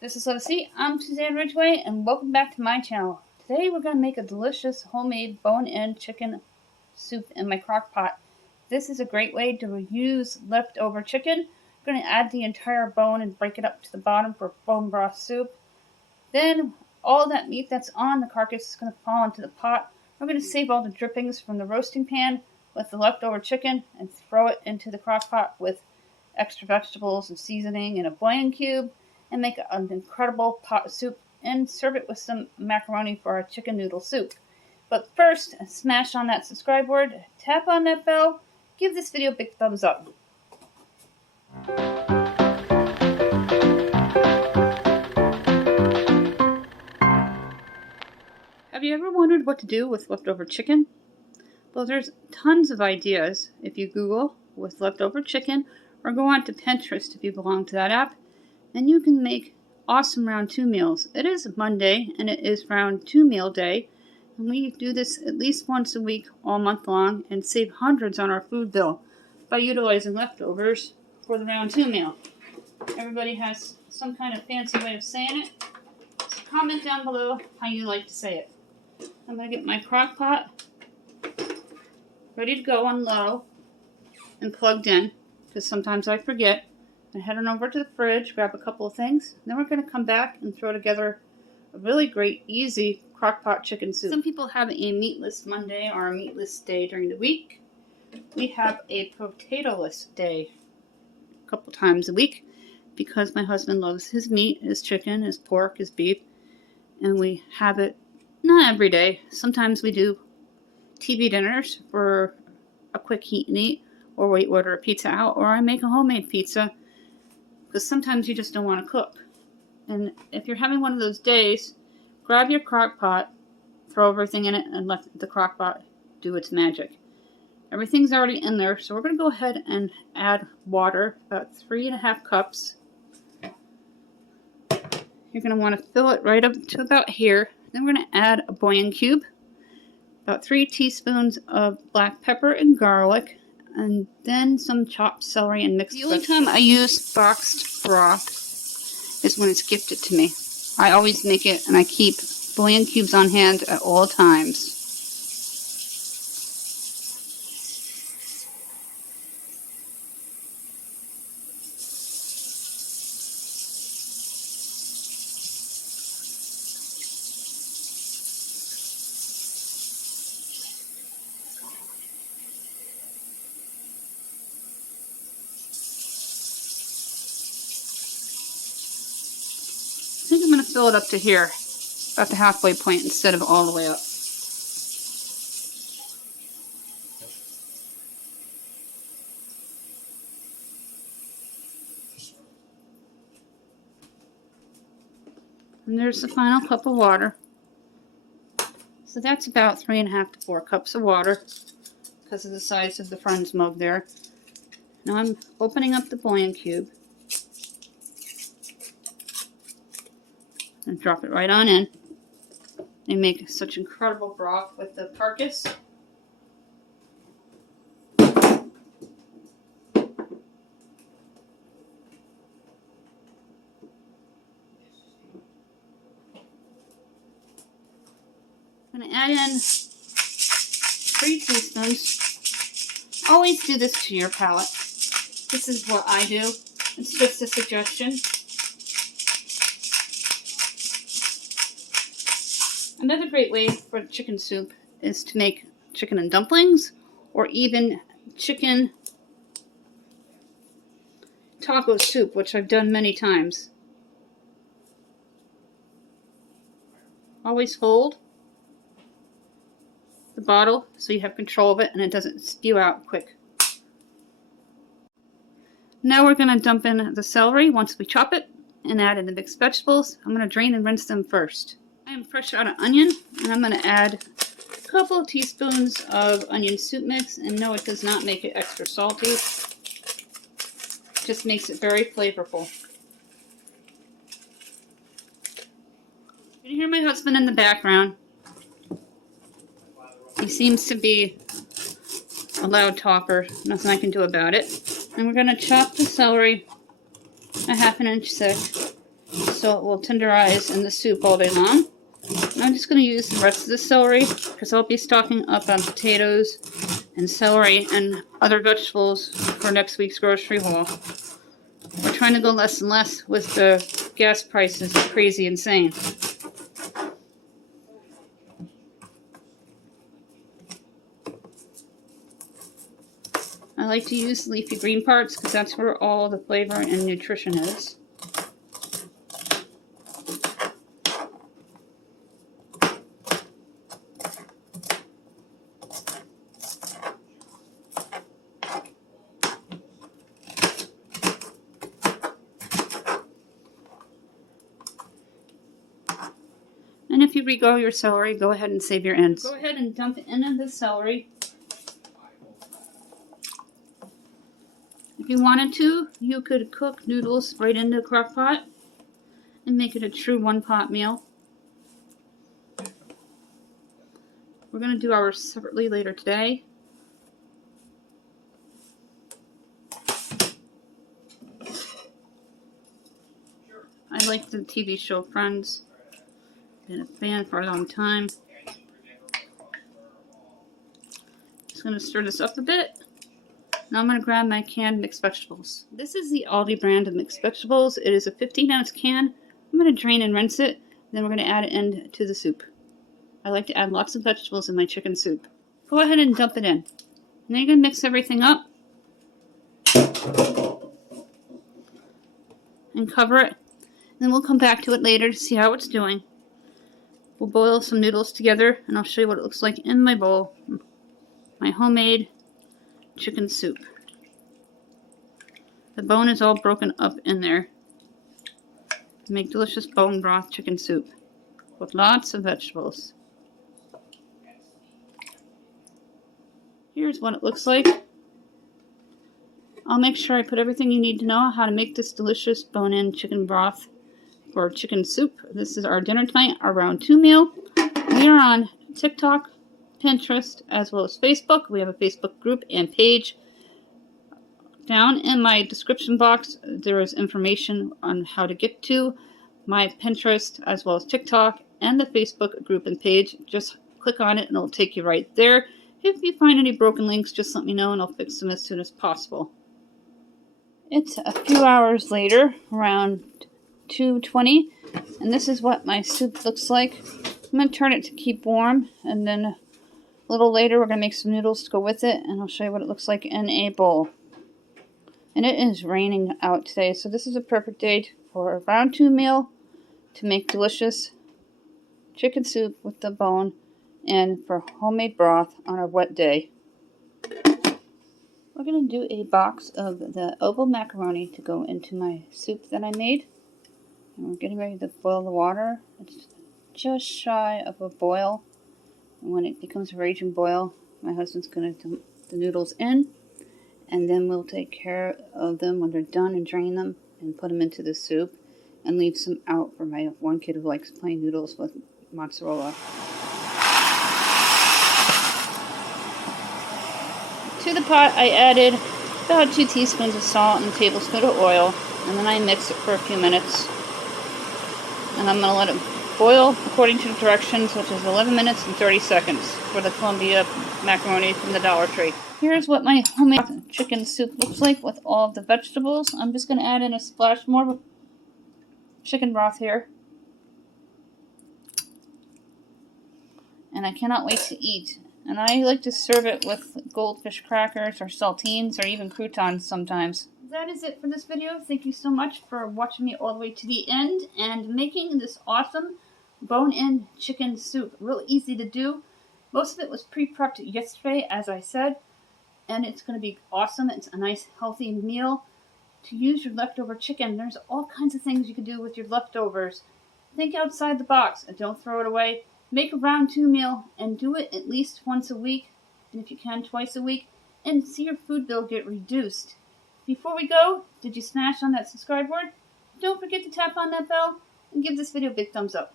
This is Lucy. I'm Suzanne Ridgway, and welcome back to my channel. Today we're going to make a delicious homemade bone-in chicken soup in my crock pot. This is a great way to reuse leftover chicken. I'm going to add the entire bone and break it up to the bottom for bone broth soup. Then all that meat that's on the carcass is going to fall into the pot. We're going to save all the drippings from the roasting pan with the leftover chicken and throw it into the crock pot with extra vegetables and seasoning and a bouillon cube, and make an incredible pot soup and serve it with some macaroni for our chicken noodle soup. But first, smash on that subscribe word, tap on that bell, give this video a big thumbs up. Have you ever wondered what to do with leftover chicken? Well, there's tons of ideas if you Google with leftover chicken or go on to Pinterest if you belong to that app. And you can make awesome round 2 meals. It is Monday and it is round 2 meal day. And we do this at least once a week all month long and save hundreds on our food bill by utilizing leftovers for the round 2 meal. Everybody has some kind of fancy way of saying it. So comment down below how you like to say it. I'm going to get my crock pot ready to go on low and plugged in, because sometimes I forget. And head on over to the fridge, grab a couple of things, and then we're going to come back and throw together a really great, easy crock-pot chicken soup. Some people have a meatless Monday or a meatless day during the week. We have a potato-less day a couple times a week because my husband loves his meat, his chicken, his pork, his beef, and we have it not every day. Sometimes we do TV dinners for a quick heat and eat, or we order a pizza out, or I make a homemade pizza. Because sometimes you just don't want to cook. And if you're having one of those days, grab your crock pot, throw everything in it, and let the crock pot do its magic. Everything's already in there, so we're going to go ahead and add water, about 3.5 cups. You're going to want to fill it right up to about here. Then we're going to add a bouillon cube, about 3 teaspoons of black pepper and garlic, and then some chopped celery and mixed vegetables. The only time I use boxed broth is when it's gifted to me. I always make it, and I keep bouillon cubes on hand at all times. I think I'm going to fill it up to here, about the halfway point instead of all the way up. And there's the final cup of water. So that's about 3.5 to 4 cups of water because of the size of the Friends mug there. Now I'm opening up the bouillon cube. And drop it right on in. They make such incredible broth with the carcass. I'm going to add in 3 teaspoons. Always do this to your palate. This is what I do. It's just a suggestion. Another great way for chicken soup is to make chicken and dumplings, or even chicken taco soup, which I've done many times. Always hold the bottle so you have control of it and it doesn't spew out quick. Now we're going to dump in the celery once we chop it and add in the mixed vegetables. I'm going to drain and rinse them first. I am fresh out of onion, and I'm going to add a couple of teaspoons of onion soup mix, and no, it does not make it extra salty. It just makes it very flavorful. You can hear my husband in the background. He seems to be a loud talker, nothing I can do about it. And we're going to chop the celery a 1/2 inch thick. so it will tenderize in the soup all day long. And I'm just going to use the rest of the celery because I'll be stocking up on potatoes and celery and other vegetables for next week's grocery haul. We're trying to go less and less with the gas prices crazy insane. I like to use leafy green parts because that's where all the flavor and nutrition is. And if you regrow your celery, go ahead and save your ends. Go ahead and dump in the celery. If you wanted to, you could cook noodles right into the crock pot and make it a true one-pot meal. We're going to do ours separately later today. I like the TV show Friends. Been a fan for a long time. Just going to stir this up a bit. Now I'm going to grab my canned mixed vegetables. This is the Aldi brand of mixed vegetables. It is a 15-ounce can. I'm going to drain and rinse it. Then we're going to add it into the soup. I like to add lots of vegetables in my chicken soup. Go ahead and dump it in. And then you're going to mix everything up. And cover it. And then we'll come back to it later to see how it's doing. We'll boil some noodles together and I'll show you what it looks like in my bowl. My homemade chicken soup. The bone is all broken up in there. Make delicious bone broth chicken soup with lots of vegetables. Here's what it looks like. I'll make sure I put everything you need to know how to make this delicious bone-in chicken broth for chicken soup. This is our dinner tonight, our round 2 meal. We are on TikTok, Pinterest, as well as Facebook. We have a Facebook group and page. Down in my description box, there is information on how to get to my Pinterest, as well as TikTok, and the Facebook group and page. Just click on it and it'll take you right there. If you find any broken links, just let me know and I'll fix them as soon as possible. It's a few hours later, around 2:20, and this is what my soup looks like. I'm going to turn it to keep warm, and then a little later we're going to make some noodles to go with it, and I'll show you what it looks like in a bowl. And it is raining out today, so this is a perfect day for a round 2 meal to make delicious chicken soup with the bone and for homemade broth on a wet day. We're going to do a box of the oval macaroni to go into my soup that I made. And we're getting ready to boil the water. It's just shy of a boil. And when it becomes a raging boil, my husband's going to dump the noodles in. And then we'll take care of them when they're done and drain them and put them into the soup. And leave some out for my one kid who likes plain noodles with mozzarella. To the pot, I added about 2 teaspoons of salt and a tablespoon of oil. And then I mix it for a few minutes. And I'm going to let it boil according to the directions, which is 11 minutes and 30 seconds for the Columbia macaroni from the Dollar Tree. Here's what my homemade chicken soup looks like with all of the vegetables. I'm just going to add in a splash more chicken broth here. And I cannot wait to eat. And I like to serve it with goldfish crackers or saltines or even croutons sometimes. That is it for this video. Thank you so much for watching me all the way to the end and making this awesome bone-in chicken soup. Real easy to do. Most of it was pre-prepped yesterday, as I said, and it's going to be awesome. It's a nice healthy meal to use your leftover chicken. There's all kinds of things you can do with your leftovers. Think outside the box and don't throw it away. Make a round 2 meal and do it at least once a week, and if you can, twice a week, and see your food bill get reduced. Before we go, did you smash on that subscribe board? Don't forget to tap on that bell and give this video a big thumbs up.